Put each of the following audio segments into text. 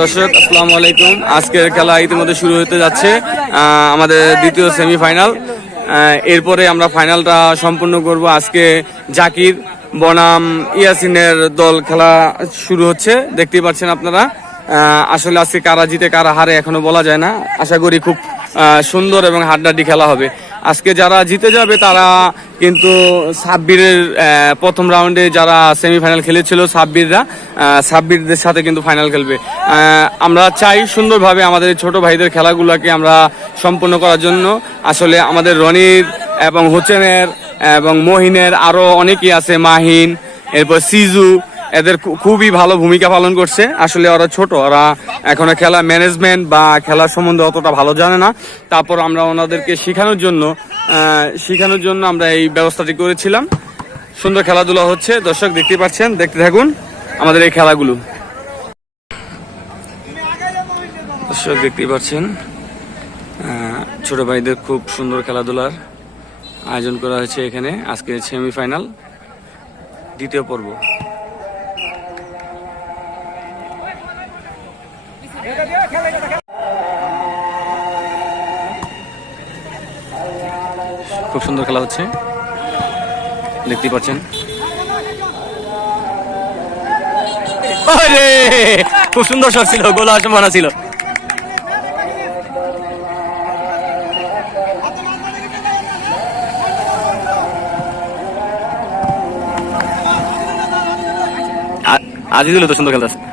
দর্শক, আসসালামু আলাইকুম। আজকের খেলা ইতিমধ্যে শুরু হতে যাচ্ছে আমাদের দ্বিতীয় সেমিফাইনাল। এরপরে আমরা ফাইনালটা সম্পূর্ণ করব। আজকে জাকির বনাম ইয়াসিনের দল খেলা শুরু হচ্ছে। দেখতেই পাচ্ছেন আপনারা আসলে আজকে কারা জিতে, কারা হারে এখনও বলা যায় না। আশা করি খুব সুন্দর এবং হাড্ডাড্ডি খেলা হবে। আজকে যারা জিতে যাবে তারা কিন্তু সাব্বিরের প্রথম রাউন্ডে যারা সেমিফাইনাল খেলেছিল সাব্বিররা সাব্বিরদের সাথে কিন্তু ফাইনাল খেলবে। আমরা চাই সুন্দরভাবে আমাদের ছোট ভাইদের খেলাগুলোকে আমরা সম্পন্ন করার জন্য। আসলে আমাদের রনির এবং হোসেনের এবং মহিনের আরও অনেকেই আছে, মাহিন, এরপর সিজু এদের খুবই ভালো ভূমিকা পালন করছে। আসলে ওরা ছোট, ওরা এখনও খেলা ম্যানেজমেন্ট বা খেলার সম্বন্ধে অতটা ভালো জানে না। তারপর আমরা ওনাদেরকে শেখানোর জন্য শেখানোর জন্য আমরা এই ব্যবস্থাটি করেছিলাম। সুন্দর খেলাধুলা হচ্ছে। দর্শক দেখতে পাচ্ছেন, দেখতে থাকুন আমাদের এই খেলাগুলো। দর্শক দেখতেই পাচ্ছেন ছোট ভাইদের খুব সুন্দর খেলাধুলার আয়োজন করা হয়েছে এখানে। আজকে সেমিফাইনাল দ্বিতীয় পর্ব। খুব সুন্দর খেলা হচ্ছে। দেখতেই পাচ্ছেন। খুব সুন্দর শট ছিল, গোল আসে মানা ছিল। আজিজুল তো সুন্দর খেলতেছে।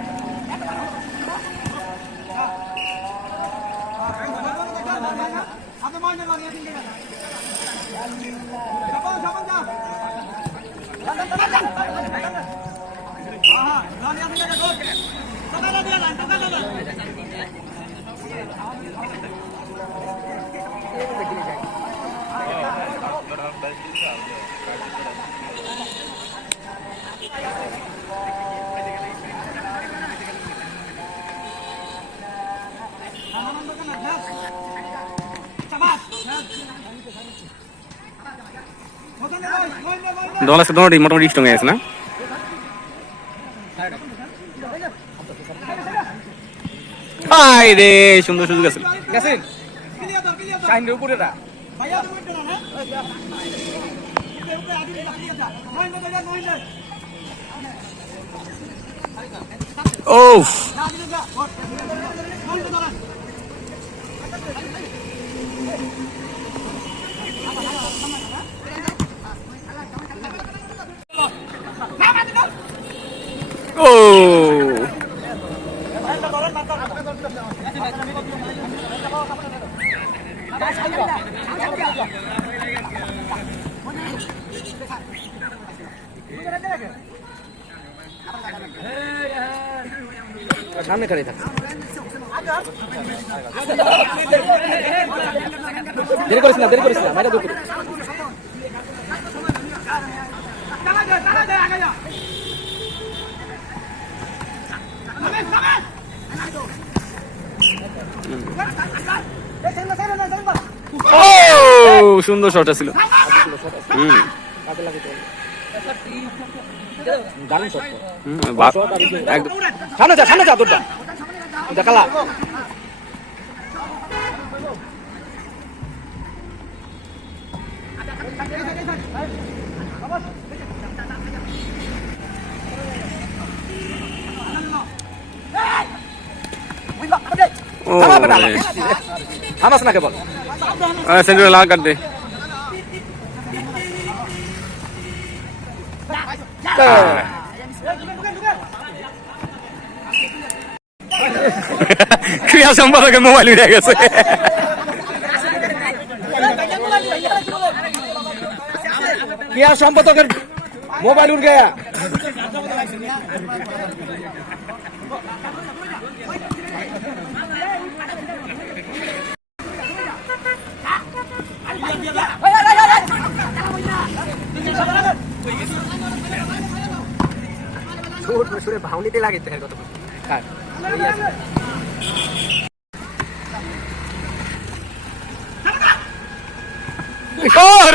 দল আজকে দোনোটি মোটামুটি স্ট্রং গেছে না? হাই রে সুন্দর সুযোগ আছে। গেছেন শাহিনের উপরে না ও ও সামনে খাড়ি থাক দেরি করিস না দেরি করিস না মাইরা দুপুরে ও সুন্দর শট ছিল। হুম। সামনে যা সামনে যা তোরটা দেখালা থামাস না কেবল। সেন্টারে লাল কাট দে। ক্রিয়া সম্পাদকের মোবাইল উঠে গেছে। ক্রিয়া সম্পাদকের মোবাইল উঠ গয়া ভাউনিতে লাগে তো কত হ্যাঁ।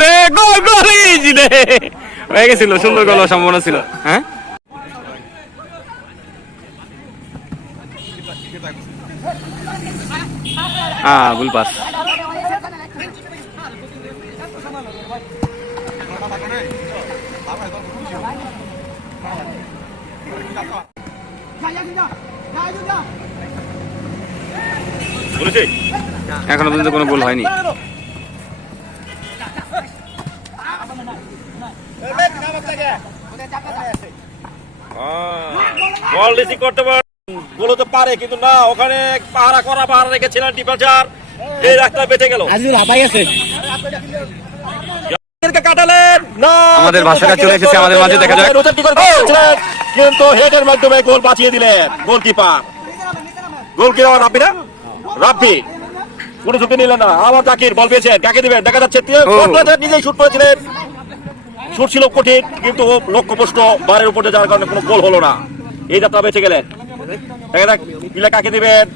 রে গোল গোল ইজি রে। হয়ে গেছিল সুন্দর গোল সম্ভাবনা ছিল। হ্যাঁ? Ah, ভুল পাস এখনও পর্যন্ত কোনো গোল হয়নি। বল রিসিভ করতে পারে বলে তো পারে কিন্তু না ওখানে পাহারা করা পাহারা রেখেছিলেন ডিফেন্সার। এই রাস্তা বেঁচে গেল। আজিজুল হাঁপাই আমাদের ভাষাটা চলে এসেছে আমাদের মাঝে, দেখা যাক। রোটেট করে করেছিলেন, কিন্তু হেডের মাধ্যমে গোল বাঁচিয়ে দিলেন গোলকিপার। গোলকিপার রাব্বি না? রাব্বি। কোনো ঝুঁকি নিলেন না। আবার জাকির বল পেয়েছেন। কাকে দিবেন? দেখা যাচ্ছে তিনি ও। গোল করেছেন, নিজেই শুট করেছিলেন। শুট ছিল কঠিন কিন্তু লক্ষ্যপুষ্ট বারের উপরে যাওয়ার কারণে কোনো গোল হলো না। এই যাত্রা বেঁচে গেলেন। দেখা যাক পিলা কাকে দিবেন?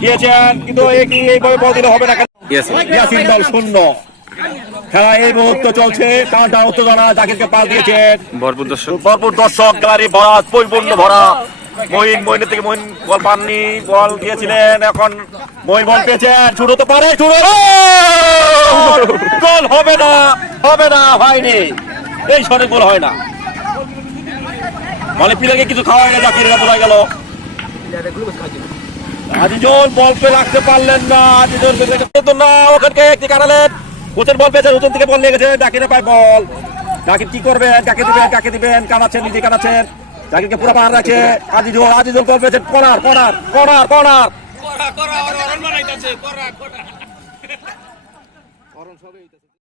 দিয়েছেন কিন্তু এই- এইভাবে বল দিলে হবে না ইয়াসিন শূন্য। খেলা এই মুহূর্তে চলছে। টান টান উত্তেজনা জাকিরকে পাল দিয়েছেন ভরপুর দর্শক। ভরপুর দর্শক, গ্যালারি ভরা পরিপূর্ণ ভরা। মহিন, মহিনের থেকে মহিন বল পাননি, বল দিয়েছিলেন এখন মহিন বল পেয়েছেন। শুরু হতে পারে শুরু গোল হবে না হবে না, হয়নি। এই শটে গোল হয় না। মানে পিলাকে কিছু খাওয়া গেল জাকিরের বোঝা গেল? আজিজুল বল পে রাখতে পারলেন না, আজিজুল কিন্তু না, ওখানকে একটি কাটালেন হোসেন বল পেয়েছে ওজন থেকে বল লেগেছে ডাকিরে পায় বল। ডাকির কি করবেন ডাকে দিবেন ডাকে দিবেন কানাচ্ছেন নিজে কানাচ্ছেন ডাকিরকে পুরো পাহাড় রাখছে আজিজুল আজিজুল বল পেয়েছেন কর্নার কর্নার কর্নার কর্নার